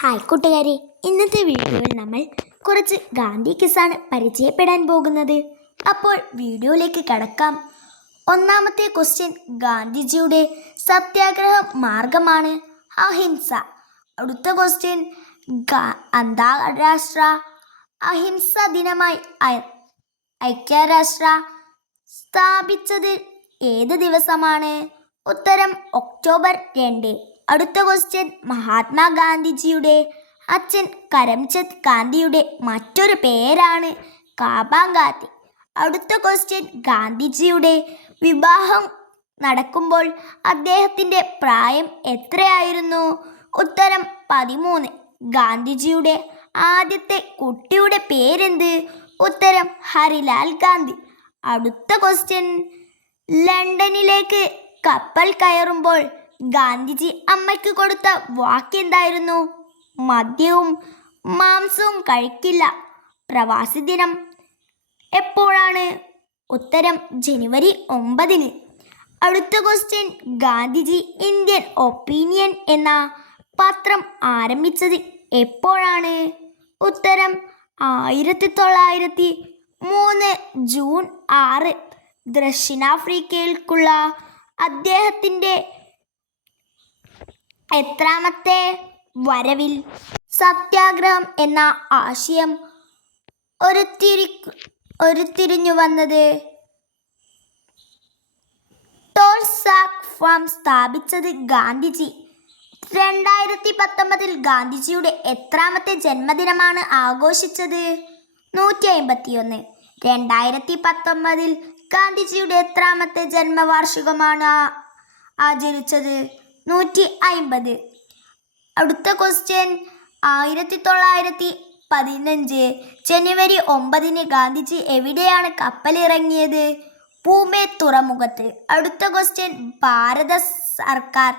Hi കൂട്ടുകാരെ. ഇന്നത്തെ വീഡിയോയിൽ നമ്മൾ കുറച്ച് ഗാന്ധി കിസാണ് പരിചയപ്പെടാൻ പോകുന്നത്. അപ്പോൾ വീഡിയോയിലേക്ക് കടക്കാം. ഒന്നാമത്തെ ക്വസ്റ്റ്യൻ ഗാന്ധിജിയുടെ സത്യാഗ്രഹ മാർഗമാണ് അഹിംസ. അടുത്ത ക്വസ്റ്റ്യൻ അന്താരാഷ്ട്ര അഹിംസ ദിനമായി ഐക്യരാഷ്ട്ര സ്ഥാപിച്ചത് ഏത് ദിവസമാണ്? ഉത്തരം ഒക്ടോബർ രണ്ട്. അടുത്ത ക്വസ്റ്റ്യൻ മഹാത്മാഗാന്ധിജിയുടെ അച്ഛൻ കരംചന്ദ് ഗാന്ധിയുടെ മറ്റൊരു പേരാണ് കാബാ അടുത്ത ക്വസ്റ്റ്യൻ ഗാന്ധിജിയുടെ വിവാഹം നടക്കുമ്പോൾ അദ്ദേഹത്തിന്റെ പ്രായം എത്രയായിരുന്നു? ഉത്തരം പതിമൂന്ന്. ഗാന്ധിജിയുടെ ആദ്യത്തെ കുട്ടിയുടെ പേരെന്ത്? ഉത്തരം ഹരിലാൽ ഗാന്ധി. അടുത്ത ക്വസ്റ്റ്യൻ ലണ്ടനിലേക്ക് കപ്പൽ കയറുമ്പോൾ ഗാന്ധിജി അമ്മയ്ക്ക് കൊടുത്ത വാക്കെന്തായിരുന്നു? മദ്യവും മാംസവും കഴിക്കില്ല. പ്രവാസി ദിനം എപ്പോഴാണ്? ഉത്തരം ജനുവരി ഒമ്പതിന്. അടുത്ത ക്വസ്റ്റ്യൻ ഗാന്ധിജി ഇന്ത്യൻ ഒപ്പീനിയൻ എന്ന പത്രം ആരംഭിച്ചത് എപ്പോഴാണ്? ഉത്തരം ആയിരത്തി തൊള്ളായിരത്തി മൂന്ന് ജൂൺ ആറ്. ദക്ഷിണാഫ്രിക്കയിലേക്കുള്ള അദ്ദേഹത്തിന്റെ എത്രാമത്തെ വരവിൽ? സത്യാഗ്രഹം എന്ന ആശയം ഒരുത്തിരി ഒരുത്തിരിഞ്ഞു വന്നത് ടോൾസാക് ഫാം സ്ഥാപിച്ചത് ഗാന്ധിജി. രണ്ടായിരത്തി പത്തൊമ്പതിൽ ഗാന്ധിജിയുടെ എത്രാമത്തെ ജന്മദിനമാണ് ആഘോഷിച്ചത്? നൂറ്റി അമ്പത്തിയൊന്ന് രണ്ടായിരത്തി പത്തൊമ്പതിൽ ഗാന്ധിജിയുടെ എത്രാമത്തെ ജന്മവാർഷികമാണ് ആചരിച്ചത്? നൂറ്റി അമ്പത് അടുത്ത ക്വസ്റ്റ്യൻ ആയിരത്തി തൊള്ളായിരത്തി പതിനഞ്ച് ജനുവരി ഒമ്പതിന് ഗാന്ധിജി എവിടെയാണ് കപ്പലിറങ്ങിയത്? പൂമേ തുറമുഖത്ത്. അടുത്ത ക്വസ്റ്റ്യൻ ഭാരത സർക്കാർ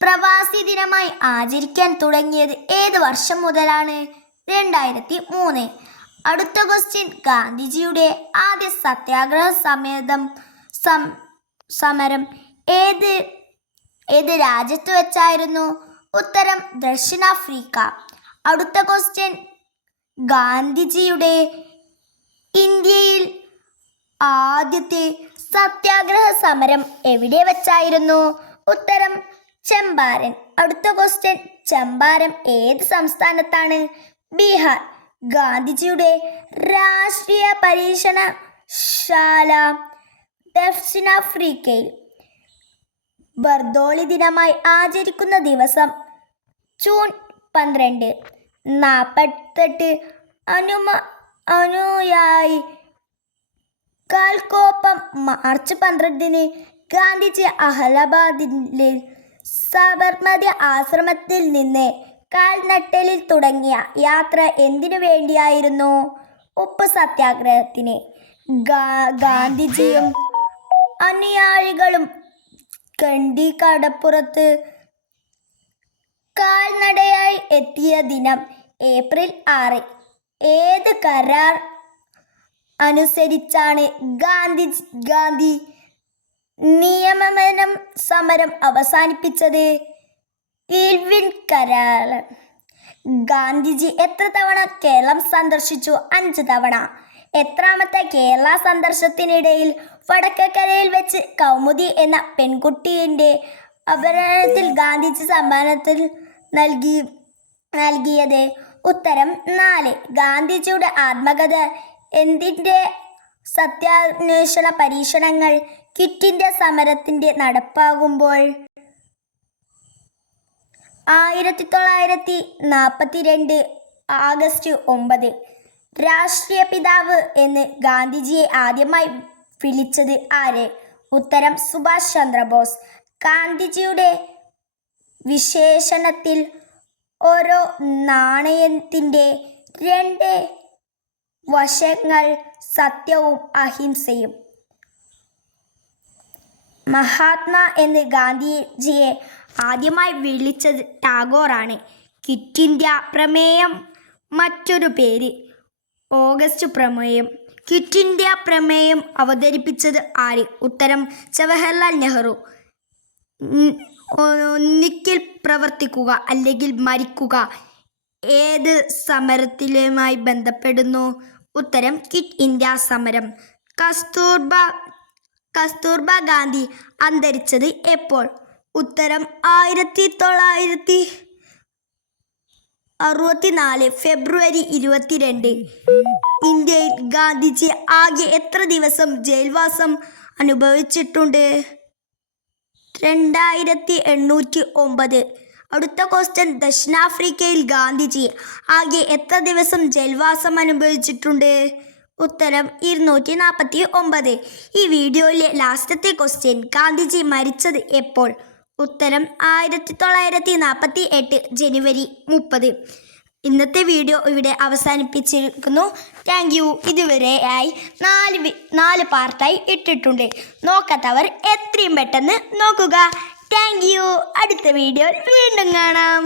പ്രവാസി ദിനമായി ആചരിക്കാൻ തുടങ്ങിയത് ഏത് വർഷം മുതലാണ്? രണ്ടായിരത്തി മൂന്ന് അടുത്ത ക്വസ്റ്റ്യൻ ഗാന്ധിജിയുടെ ആദ്യ സത്യാഗ്രഹ സമേതം സം സമരം ഏത് ഏത് രാജ്യത്ത് വെച്ചായിരുന്നു? ഉത്തരം ദക്ഷിണാഫ്രിക്ക. അടുത്ത ക്വസ്റ്റ്യൻ ഗാന്ധിജിയുടെ ഇന്ത്യയിൽ ആദ്യത്തെ സത്യാഗ്രഹ സമരം എവിടെ വെച്ചായിരുന്നു? ഉത്തരം ചമ്പാരൻ. അടുത്ത ക്വസ്റ്റ്യൻ ചമ്പാരൻ ഏത് സംസ്ഥാനത്താണ്? ബീഹാർ. ഗാന്ധിജിയുടെ രാഷ്ട്രീയ പരീക്ഷണശാല ദക്ഷിണാഫ്രിക്കയിൽ. ബർദോളി ദിനമായി ആചരിക്കുന്ന ദിവസം ജൂൺ പന്ത്രണ്ട്. നാൽപ്പത്തെട്ട് അനുമ അനുയായി. കാൽക്കോപ്പം മാർച്ച് പന്ത്രണ്ടിന് ഗാന്ധിജി അഹലബാദിലെ സബർമതി ആശ്രമത്തിൽ നിന്ന് കാൽനട്ടലിൽ തുടങ്ങിയ യാത്ര എന്തിനു വേണ്ടിയായിരുന്നു? ഉപ്പ് സത്യാഗ്രഹത്തിന്. ഗാന്ധിജിയും അനുയായികളും കണ്ടി കടപ്പുറത്ത് കാൽനടയായി എത്തിയ ദിനം ഏപ്രിൽ ആറ്. ഏത് കരാർ അനുസരിച്ചാണ് ഗാന്ധി ഗാന്ധി നിയമനം സമരം അവസാനിപ്പിച്ചത്? ഇൽവിൻ കരാർ. ഗാന്ധിജി എത്ര തവണ കേരളം സന്ദർശിച്ചു? അഞ്ച് തവണ. എത്രാമത്തെ കേരള സന്ദർശനത്തിനിടയിൽ വടക്കക്കരയിൽ വെച്ച് കൗമുദി എന്ന പെൺകുട്ടിയുടെ അപഹരണത്തിൽ ഗാന്ധിജി സമ്മാനത്തിൽ നൽകി നൽകിയത്. ഉത്തരം നാല്. ഗാന്ധിജിയുടെ ആത്മകഥ എന്തിന്റെ സത്യാന്വേഷണ പരീക്ഷണങ്ങൾ കിറ്റിന്റെ സമരത്തിന്റെ നടപ്പാകുമ്പോൾ. ആയിരത്തി തൊള്ളായിരത്തി നാൽപ്പത്തി രണ്ട് ആഗസ്റ്റ് ഒമ്പത്. രാഷ്ട്രീയ പിതാവ് എന്ന് ഗാന്ധിജിയെ ആദ്യമായി വിളിച്ചത് ആര്? ഉത്തരം സുഭാഷ് ചന്ദ്രബോസ്. ഗാന്ധിജിയുടെ വിശേഷണത്തിൽ ഓരോ നാണയത്തിന്റെ രണ്ട് വശങ്ങൾ സത്യവും അഹിംസയും. മഹാത്മാ എന്ന് ഗാന്ധിജിയെ ആദ്യമായി വിളിച്ചത് ടാഗോറാണ്. ക്വിറ്റ് ഇന്ത്യ പ്രമേയം മറ്റൊരു പേര്. ഓഗസ്റ്റ് പ്രമേയം. ക്വിറ്റ് ഇന്ത്യ പ്രമേയം അവതരിപ്പിച്ചത് ആര്? ഉത്തരം ജവഹർലാൽ നെഹ്റു. ഒന്നിക്കിൽ പ്രവർത്തിക്കുക അല്ലെങ്കിൽ മരിക്കുക. ഏത് സമരത്തിലുമായി ബന്ധപ്പെടുന്നു? ഉത്തരം ക്വിറ്റ് ഇന്ത്യ സമരം. കസ്തൂർബ കസ്തൂർബ ഗാന്ധി അന്തരിച്ചത് എപ്പോൾ? ഉത്തരം ആയിരത്തി തൊള്ളായിരത്തി അറുപത്തിനാല് ഫെബ്രുവരി ഇരുപത്തിരണ്ട്. ഇന്ത്യയിൽ ഗാന്ധിജി ആകെ എത്ര ദിവസം ജയിൽവാസം അനുഭവിച്ചിട്ടുണ്ട്? രണ്ടായിരത്തി എണ്ണൂറ്റി ഒമ്പത് അടുത്ത ക്വസ്റ്റ്യൻ ദക്ഷിണാഫ്രിക്കയിൽ ഗാന്ധിജി ആകെ എത്ര ദിവസം ജയിൽവാസം അനുഭവിച്ചിട്ടുണ്ട്? ഉത്തരം ഇരുന്നൂറ്റി നാൽപ്പത്തി ഒമ്പത് ഈ വീഡിയോയിലെ ലാസ്റ്റത്തെ ക്വസ്റ്റ്യൻ ഗാന്ധിജി മരിച്ചത് എപ്പോൾ? ഉത്തരം ആയിരത്തി തൊള്ളായിരത്തി നാൽപ്പത്തി എട്ട് ജനുവരി മുപ്പത്. ഇന്നത്തെ വീഡിയോ ഇവിടെ അവസാനിപ്പിച്ചിരിക്കുന്നു. താങ്ക് യു ഇതുവരെയായി നാല് നാല് പാർട്ടായി ഇട്ടിട്ടുണ്ട്. നോക്കാത്തവർ എത്രയും പെട്ടെന്ന് നോക്കുക. താങ്ക് യു അടുത്ത വീഡിയോ വീണ്ടും കാണാം.